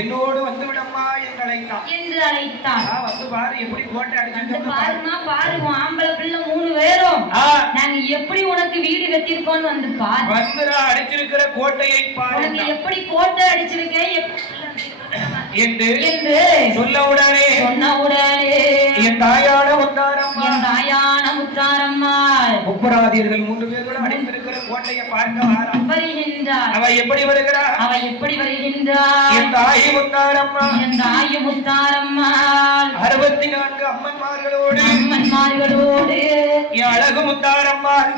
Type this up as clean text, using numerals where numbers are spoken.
என்னோடு வந்து விடம்மா என்று அழைத்தான். வந்து பாரு எப்படி கோட்டை அடிச்சு பாருமா, பாருங்க ஆம்பளை பிள்ளை 3 பேரும் நாங்க எப்படி உனக்கு வீடு கட்டியிருக்கோம்னு வந்து பாரு. வந்துடா அடிச்சிருக்கிற கோட்டையை பாரு, உனக்கு எப்படி கோட்டை அடிச்சிருக்கேன் என்று சொன்ன உடனே என் தாயான முத்தாரம்மாள் முப்பராதியர்கள் 3 பேரும் அடித்திருக்கிற கோட்டையை பார்க்க வருகின்றார். அவ எப்படி வருகின்றார்? என் தாய் முத்தாரம்மாள் 64 அம்மன்மார்களோடு என் அழகு முத்தாரம்மாள்